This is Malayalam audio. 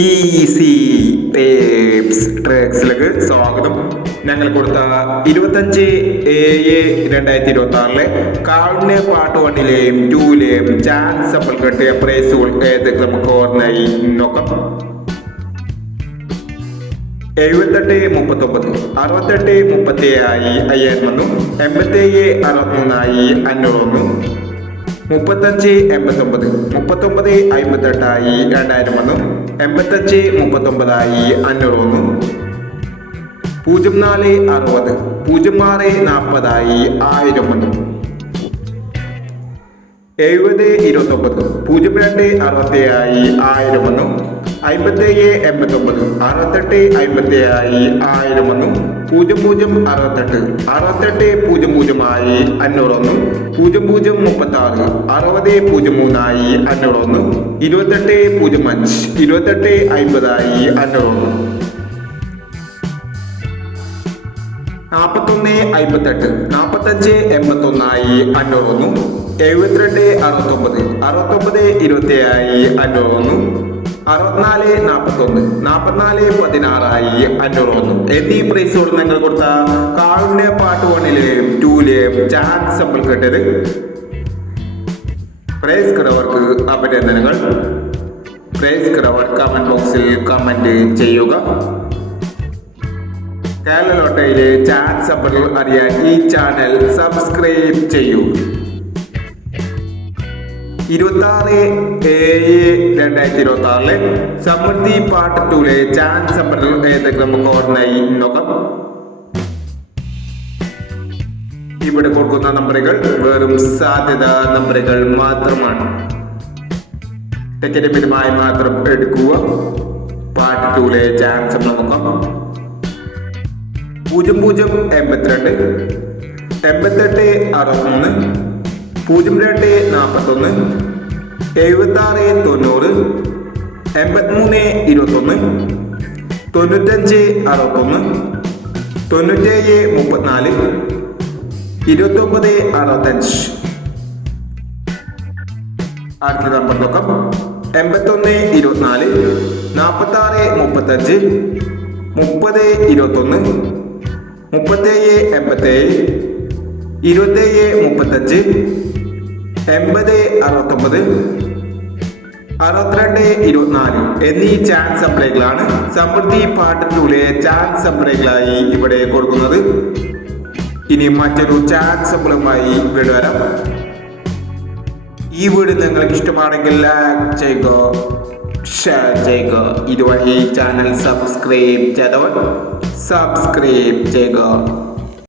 ഈസി ടേപ്സ് ട്രാക്സിലേക്ക് സ്വാഗതം. ഞങ്ങൾ കൊടുത്ത 25/7/2026 കാളിനെ പാട്ട് 1-ലെയും 2-ലെയും ചാൻസ് നമ്മൾ കിട്ടിയ പ്രൈസുകൾ ഏതൊക്കെ നമുക്ക് ഓർമ്മയായി നോക്കാം. 78-39, 68-37 87-63 500, 35-89, 39-58 2001, 85-39 500, 04-60 06-40 70-29, 02-67 1001 57-89, 68-57 1001 00-68 68-00 501 00-36 60-03 501 28-05 28-50 501 41-58 45-81 501 72-69 69-27 501 64-41 44-16 501 എന്നീ പ്രൈസോട് നിങ്ങൾ കൊടുത്ത കാളിന്റെ പാട്ട് 1-ലെയും 2-ലെയും ചാൻസ് നമ്മൾ കേട്ടത്. പ്രൈസ് കിടവർക്ക് അഭിനന്ദനങ്ങൾ. പ്രൈസ് കിടവർ കമന്റ് ബോക്സിൽ കമന്റ് ചെയ്യുക. കേരള ലോട്ടറിയിലെ ചാൻസ് നമ്പറുകൾ അറിയാൻ ഈ ചാനൽ സബ്സ്ക്രൈബ് ചെയ്യൂ. 26/7/2026 സമൃദ്ധി പാർട്ട് 2-ലെ ചാൻസ് നമ്പറുകൾ ഏതൊക്കെ നമുക്ക് ഓർമ്മയായി നോക്കാം. ഇവിടെ കൊടുക്കുന്ന നമ്പറുകൾ വെറും സാധ്യത നമ്പറുകൾ മാത്രമാണ്. ടിക്കറ്റ് മിതമായി മാത്രം എടുക്കുക. പാർട്ട് 2-ലെ ചാൻസ് നോക്കാം. 00-82 88-61 02-41 76-90 83-21 95-61 97-34 29-65 അടുത്ത നമ്പർ നോക്കാം. 81-24 46-35 30-21 37-87 27-35 80-69 62-24 എന്നീ ചാൻസ് സപ്ലൈകളാണ് സമൃദ്ധി പാർട്ട് 2-ലെ ചാൻസ് സപ്ലൈകളായി ഇവിടെ കൊടുക്കുന്നത്. ഇനി മറ്റൊരു ചാൻസ് സപ്ലൈയുമായി വീട് വരാം. ഈ വീഡിയോ നിങ്ങൾക്ക് ഇഷ്ടമാണെങ്കിൽ ലൈക്ക് ചെയ്യുക, ഷെയർ ചെയ്യുക. ഇതുവഴി ചാനൽ സബ്സ്ക്രൈബ് ചെയ്തവർ സബ്സ്ക്രൈബ് ചെയ്യുക.